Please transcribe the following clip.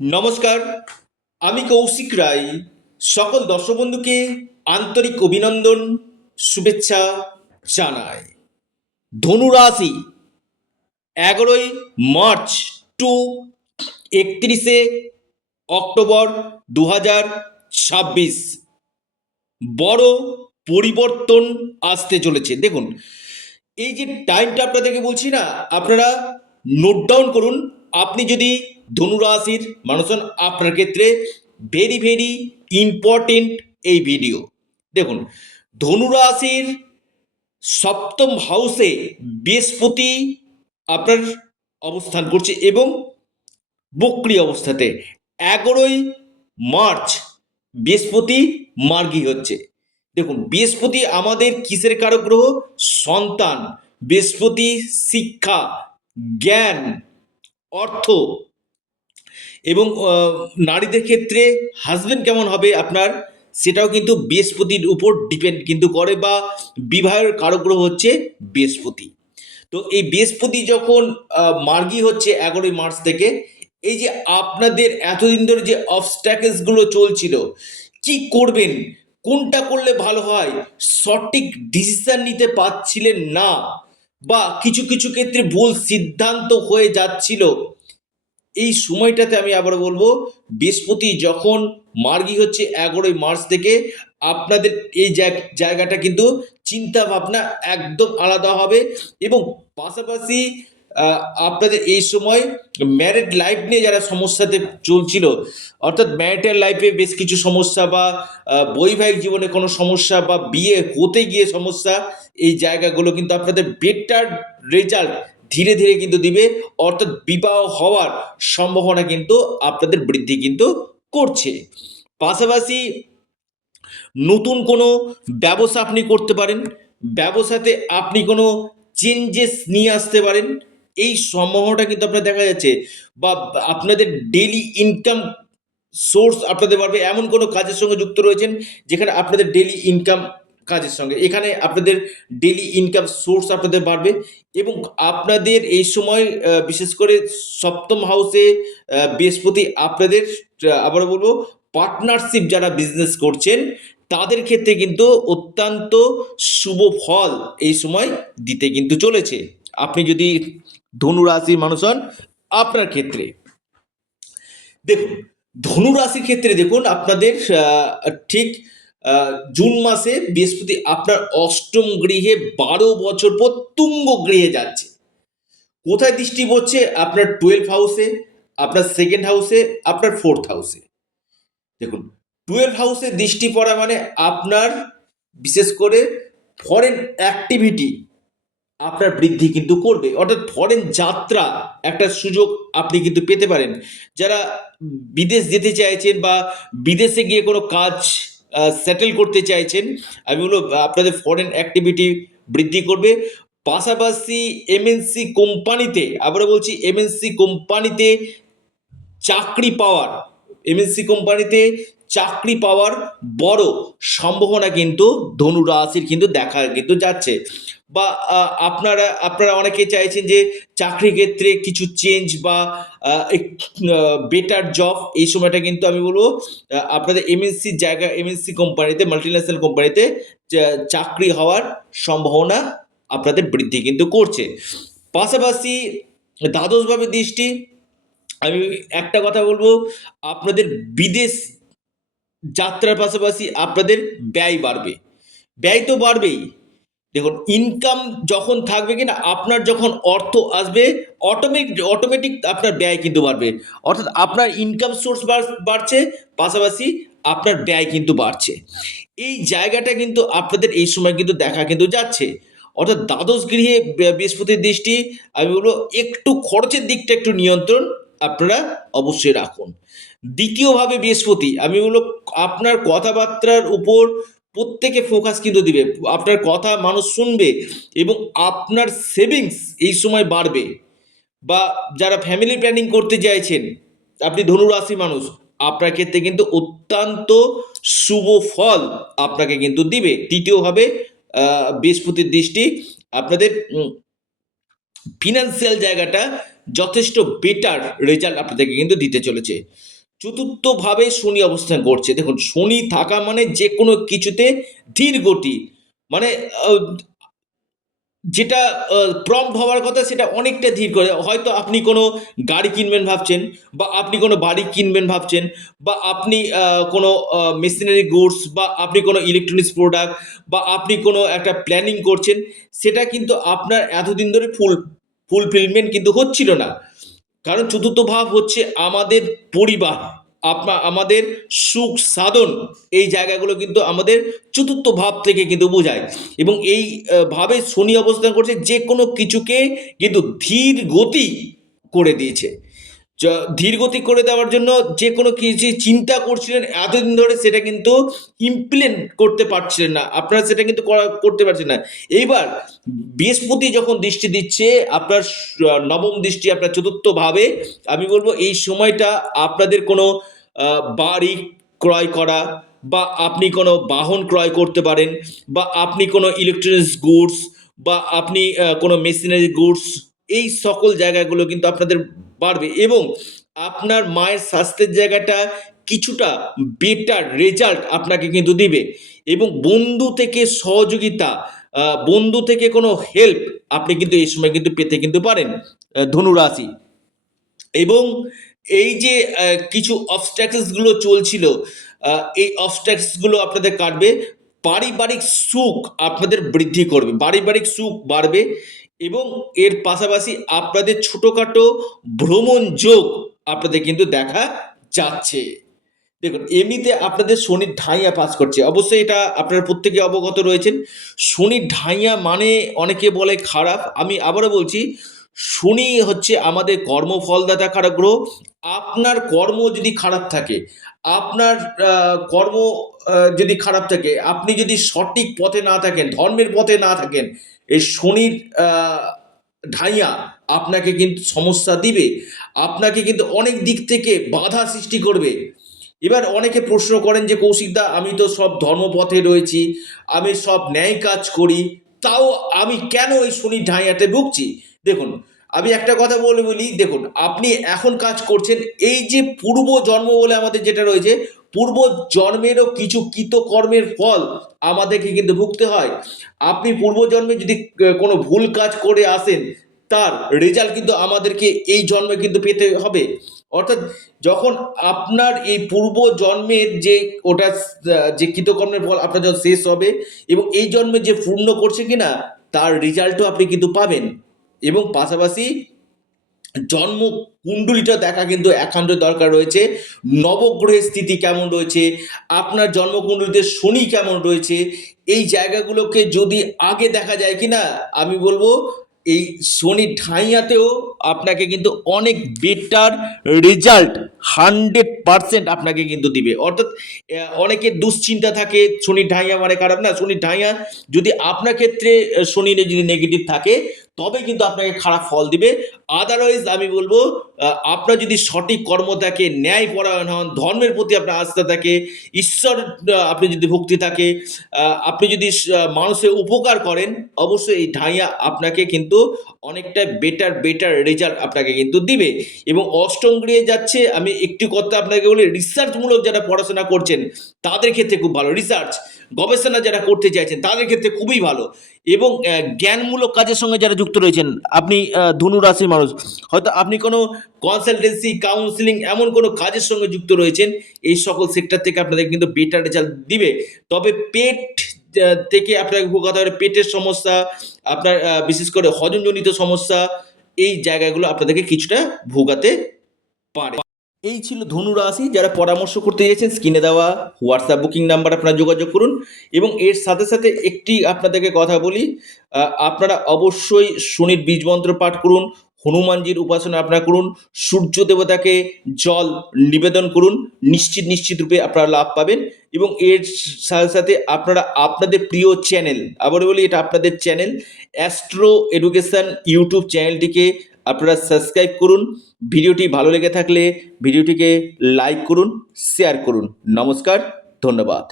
নমস্কার, আমি কৌশিক রায়। সকল দর্শক বন্ধুকে আন্তরিক অভিনন্দন, শুভেচ্ছা জানাই। ধনুরাশি 11ই মার্চ টু 31শে অক্টোবর 2026 বড় পরিবর্তন আসতে চলেছে। দেখুন, এই যে টাইমটা আপনাদেরকে বলছি না, আপনারা নোট ডাউন করুন। আপনি যদি ধনুরাশির মানুষ হন, আপনার ক্ষেত্রে ভেরি ভেরি ইম্পর্টেন্ট এই ভিডিও। দেখুন, ধনুরাশির সপ্তম হাউসে বৃহস্পতি আপনার অবস্থান করছে এবং বক্রী অবস্থাতে। 11ই মার্চ বৃহস্পতি মার্গী হচ্ছে। দেখুন, বৃহস্পতি আমাদের কিসের কারক গ্রহ? সন্তান। বৃহস্পতি শিক্ষা, জ্ঞান, অর্থ এবং নারীদের ক্ষেত্রে হাজবেন্ড কেমন হবে আপনার, সেটাও কিন্তু বৃহস্পতির উপর ডিপেন্ড কিন্তু করে, বা বিবাহের কারক গ্রহ হচ্ছে বৃহস্পতি। তো এই বৃহস্পতি যখন মার্গী হচ্ছে 11ই মার্চ থেকে, এই যে আপনাদের এতদিন ধরে যে অবস্ট্যাকলসগুলো চলছিল, কি করবেন, কোনটা করলে ভালো হয়, সঠিক ডিসিশন নিতে পারছিলেন না, বা কিছু কিছু ক্ষেত্রে ভুল সিদ্ধান্ত হয়ে যাচ্ছিল, এই সময়টাতে আমি আবার বলবো, বৃহস্পতি যখন মার্গী হচ্ছে 11ই মার্চ থেকে, আপনাদের এই জায়গাটা কিন্তু চিন্তা ভাবনা একদম আলাদা হবে। এবং পাশাপাশি আপনাদের এই সময় ম্যারিড লাইফ নিয়ে যারা সমস্যাতে চলছিল, অর্থাৎ ম্যারিটাল লাইফে বেশ কিছু সমস্যা, বা বৈবাহিক জীবনে কোনো সমস্যা, বা বিয়ে হতে গিয়ে সমস্যা, এই জায়গাগুলো কিন্তু আপনাদের বেটার রেজাল্ট ধীরে ধীরে কিন্তু দিবে। অর্থাৎ বিবাহ হওয়ার সম্ভাবনা কিন্তু আপনাদের বৃদ্ধি কিন্তু করছে। পাশাপাশি নতুন কোনো ব্যবসা আপনি করতে পারেন, ব্যবসাতে আপনি কোনো চেঞ্জেস নিয়ে আসতে পারেন, এই সম্ভাবনাটা কিন্তু আপনার দেখা যাচ্ছে। বা আপনাদের ডেইলি ইনকাম সোর্স আপনাদের বাড়বে, এমন কোনো কাজের সঙ্গে যুক্ত রয়েছেন যেখানে আপনাদের ডেইলি ইনকাম, কাজের সঙ্গে এখানে আপনাদের ডেইলি ইনকাম সোর্স আপনাদের বাড়বে। এবং আপনাদের এই সময় বিশেষ করে সপ্তম হাউসে বৃহস্পতি আপনাদের, আবারও বলবো, পার্টনারশিপ যারা বিজনেস করছেন তাদের ক্ষেত্রে কিন্তু অত্যন্ত শুভ ফল এই সময় দিতে কিন্তু চলেছে। আপনি যদি ধনু রাশির মানুষ হন, আপনার ক্ষেত্রে দেখুন, ধনু রাশির ক্ষেত্রে দেখুন, আপনাদের ঠিক জুন মাসে বৃহস্পতি আপনার অষ্টম গৃহে 12 বছর পর তুঙ্গ গৃহে যাচ্ছে। কোথায় দৃষ্টি পড়ছে? আপনার 12 হাউসে, আপনার সেকেন্ড হাউসে, আপনার ফোর্থ হাউসে। দেখুন, 12 হাউসে দৃষ্টি পড়া মানে আপনার বিশেষ করে ফরেন অ্যাক্টিভিটি আপনার বৃদ্ধি কিন্তু করবে, অর্থাৎ ফরেন যাত্রা একটা সুযোগ আপনি কিন্তু পেতে পারেন। যারা বিদেশ যেতে চাইছেন, বা বিদেশে গিয়ে কোনো কাজ সেটেল করতে চাইছেন, আমি বলবো আপনাদের ফরেন অ্যাক্টিভিটি বৃদ্ধি করবে। পাশাপাশি এমএনসি কোম্পানিতে, আবারও বলছি, এমএনসি কোম্পানিতে চাকরি পাওয়ার, এমএনসি কোম্পানিতে চাকরি পাওয়ার বড় সম্ভাবনা কিন্তু ধনু রাশির কিন্তু দেখা কিন্তু যাচ্ছে। বা আপনারা আপনারা অনেকে চাইছেন যে চাকরি ক্ষেত্রে কিছু চেঞ্জ, বা বেটার জব, এই সময়টা কিন্তু আমি বলবো আপনাদের এমএনসি জায়গা, এমএনসি কোম্পানিতে, মাল্টিন্যাশনাল কোম্পানিতে চাকরি হওয়ার সম্ভাবনা আপনাদের বৃদ্ধি কিন্তু করছে। পাশাপাশি দ্বাদশভাবে দৃষ্টি, আমি একটা কথা বলবো, আপনাদের বিদেশ যাত্রার পাশাপাশি আপনাদের ব্যয় বাড়বে। ব্যয় তো বাড়বেই। দেখুন, ইনকাম যখন থাকবে কিনা, আপনার যখন অর্থ আসবে, অটোমেটিক আপনার ব্যয় কিন্তু বাড়বে। অর্থাৎ আপনার ইনকাম সোর্স বাড়ছে, পাশাপাশি আপনার ব্যয় কিন্তু বাড়ছে। এই জায়গাটা কিন্তু আপনাদের এই সময় কিন্তু দেখা কিন্তু যাচ্ছে। অর্থাৎ দ্বাদশ গৃহে বৃহস্পতির দৃষ্টি, আমি বলবো একটু খরচের দিকটা একটু নিয়ন্ত্রণ আপনারা অবশ্যই রাখুন। দ্বিতীয়ভাবে বৃহস্পতি, আমি বলবো আপনার কথাবার্তার উপর প্রত্যেকে ফোকাস কিন্তু দিবে, আপনার কথা মানুষ শুনবে, এবং আপনার সেভিংস এই সময় বাড়বে। বা যারা ফ্যামিলি প্ল্যানিং করতে চাইছেন, আপনি ধনুরাশি মানুষ, আপনার ক্ষেত্রে কিন্তু অত্যন্ত শুভ ফল আপনাকে কিন্তু দিবে। তৃতীয়ভাবে বৃহস্পতির দৃষ্টি আপনাদের ফিনান্সিয়াল জায়গাটা যথেষ্ট বেটার রেজাল্ট আপনাদেরকে কিন্তু দিতে চলেছে। চতুর্থভাবে শনি অবস্থান করছে। দেখুন, শনি থাকা মানে যে কোনো কিছুতে ধীর গতি, মানে যেটা প্রম্পট হওয়ার কথা সেটা অনেকটা ধীর করে। হয়তো আপনি কোনো গাড়ি কিনবেন ভাবছেন, বা আপনি কোনো বাড়ি কিনবেন ভাবছেন, বা আপনি কোনো মেশিনারি গুডস, বা আপনি কোনো ইলেকট্রনিক্স প্রোডাক্ট, বা আপনি কোনো একটা প্ল্যানিং করছেন, সেটা কিন্তু আপনার এতদিন ধরে ফুলফিলমেন্ট কিন্তু হচ্ছিল না। কারণ চতুর্থ ভাব হচ্ছে আমাদের পরিবার, আমাদের সুখ সাধন, এই জায়গাগুলো কিন্তু আমাদের চতুর্থ ভাব থেকে কিন্তু বোঝায়। এবং এই ভাবে শনি অবস্থান করছে, যে কোনো কিছুকে কিন্তু ধীর গতি করে দিয়েছে। ধীর গতি করে দেওয়ার জন্য যে কোনো কিছু চিন্তা করছিলেন এতদিন ধরে, সেটা কিন্তু ইমপ্লিমেন্ট করতে পারছিলেন না, আপনারা সেটা কিন্তু করতে পারছেন না। এইবার বৃহস্পতি যখন দৃষ্টি দিচ্ছে আপনার নবম দৃষ্টি আপনার চতুর্থ ভাবে, আমি বলবো এই সময়টা আপনাদের কোনো বাড়ি ক্রয় করা, বা আপনি কোনো বাহন ক্রয় করতে পারেন, বা আপনি কোনো ইলেকট্রনিক্স গুডস, বা আপনি কোনো মেশিনারি গুডস, এই সকল জায়গাগুলো কিন্তু আপনাদের বাড়বে। এবং আপনার মায়ের স্বাস্থ্যের জায়গাটা কিছুটা বেটার রেজাল্ট আপনাকে কিন্তু দিবে। এবং বন্ধু থেকে সহযোগিতা, বন্ধু থেকে কোনো হেল্প আপনি কিন্তু এই সময় কিন্তু পেতে কিন্তু পারেন, ধনুরাশি। এবং এই যে কিছু অবস্ট্যাকলসগুলো চলছিল, এই অবস্ট্যাকলসগুলো আপনাদের কাটবে। পারিবারিক সুখ আপনাদের বৃদ্ধি করবে, পারিবারিক সুখ বাড়বে। এবং এর পাশাপাশি আপনাদের ছোটোখাটো ভ্রমণ যোগ আপনাদের কিন্তু দেখা যাচ্ছে। দেখুন, এমনিতে আপনাদের শনির ঢাইয়া পাস করছে, অবশ্যই এটা আপনারা প্রত্যেকে অবগত রয়েছেন। শনির ঢাইয়া মানে অনেকে বলে খারাপ, আমি আবারও বলছি, শনি হচ্ছে আমাদের কর্মফলদাতা খারাপ গ্রহ। আপনার কর্ম যদি খারাপ থাকে, আপনার কর্ম যদি খারাপ থাকে, আপনি যদি সঠিক পথে না থাকেন, ধর্মের পথে না থাকেন, এই শনির ঢাইয়া আপনাকে কিন্তু সমস্যা দিবে, আপনাকে কিন্তু অনেক দিক থেকে বাধা সৃষ্টি করবে। এবার অনেকে প্রশ্ন করেন যে কৌশিকদা, আমি তো সব ধর্মপথে রয়েছি, আমি সব ন্যায় কাজ করি, তাও আমি কেন এই শনির ঢাইয়াতে ভুগছি? দেখুন, আমি একটা কথা বলি, দেখুন আপনি এখন কাজ করছেন, এই যে পূর্ব জন্ম বলে আমাদের যেটা রয়েছে, পূর্ব জন্মেরও কিছু কৃতকর্মের ফল আমাদেরকে কিন্তু ভুগতে হয়। আপনি পূর্বজন্মে যদি কোনো ভুল কাজ করে আসেন, তার রেজাল্ট কিন্তু আমাদেরকে এই জন্মে কিন্তু পেতে হবে। অর্থাৎ যখন আপনার এই পূর্ব জন্মের যে ওটা যে কৃতকর্মের ফল আপনার যখন শেষ হবে, এবং এই জন্মে যে পূর্ণ করছে কিনা, তার রেজাল্টও আপনি কিন্তু পাবেন। এবং পাশাপাশি জন্ম কুণ্ডলিটা দেখা কিন্তু একান্ত দরকার রয়েছে। নবগ্রহের স্থিতি কেমন রয়েছে, আপনার জন্মকুণ্ডলিতে শনি কেমন রয়েছে, এই জায়গাগুলোকে যদি আগে দেখা যায় কিনা, আমি বলবো এই শনি ঢাইয়াতেও আপনাকে কিন্তু অনেক বেটার রেজাল্ট 100% আপনাকে কিন্তু দিবে। অর্থাৎ অনেকের দুশ্চিন্তা থাকে শনি ঢাইয়া মানে খারাপ, না, শনি ঢাইয়া যদি আপনার ক্ষেত্রে শনি যদি নেগেটিভ থাকে, তবে কিন্তু আপনাকে খারাপ ফল দিবে। আদারওয়াইজ আমি বলবো, আপনার যদি সঠিক কর্ম থাকে, ন্যায় পরায়ণ হন, ধর্মের প্রতি আপনার আস্থা থাকে, ঈশ্বর আপনি যদি ভক্তি থাকে, আপনি যদি মানুষের উপকার করেন, অবশ্যই এই ঢাইয়া আপনাকে কিন্তু অনেকটা বেটার রেজাল্ট আপনাকে কিন্তু দিবে। এবং অষ্টম গৃহে যাচ্ছে, আমি একটি কথা আপনাকে বলি, রিসার্চমূলক যারা পড়াশোনা করছেন তাদের ক্ষেত্রে খুব ভালো, রিসার্চ গবেষণা যারা করতে চাইছেন তাদের ক্ষেত্রে খুবই ভালো। এবং জ্ঞানমূলক কাজের সঙ্গে যারা যুক্ত রয়েছেন, আপনি ধনু রাশির মানুষ, হয়তো আপনি কোনো কনসালটেন্সি, কাউন্সিলিং, এমন কোনো কাজের সঙ্গে যুক্ত রয়েছেন, এই সকল সেক্টর থেকে আপনাদের কিন্তু বেটার রেজাল্ট দিবে। তবে পেট থেকে আপনাকে ভোগাতে হবে, পেটের সমস্যা, আপনার বিশেষ করে হজমজনিত সমস্যা, এই জায়গাগুলো আপনাদেরকে কিছুটা ভোগাতে পারে। এই ছিল ধনু রাশি। যারা পরামর্শ করতে চেয়েছেন, স্ক্রিনে দেওয়া হোয়াটসঅ্যাপ বুকিং নাম্বার আপনারা যোগাযোগ করুন। এবং এর সাথে সাথে একটি আপনাদেরকে কথা বলি, আপনারা অবশ্যই শনির বীজ মন্ত্র পাঠ করুন, হনুমানজির উপাসনা আপনারা করুন, সূর্য দেবতাকে জল নিবেদন করুন, নিশ্চিত রূপে আপনারা লাভ পাবেন। এবং এর সাথে সাথে আপনারা আপনাদের প্রিয় চ্যানেল, আবার বলি এটা আপনাদের চ্যানেল, অ্যাস্ট্রো এডুকেশন ইউটিউব চ্যানেলটিকে আপনারা সাবস্ক্রাইব করুন। ভিডিওটি ভালো লেগে থাকলে ভিডিওটিকে লাইক করুন, শেয়ার করুন। নমস্কার, ধন্যবাদ।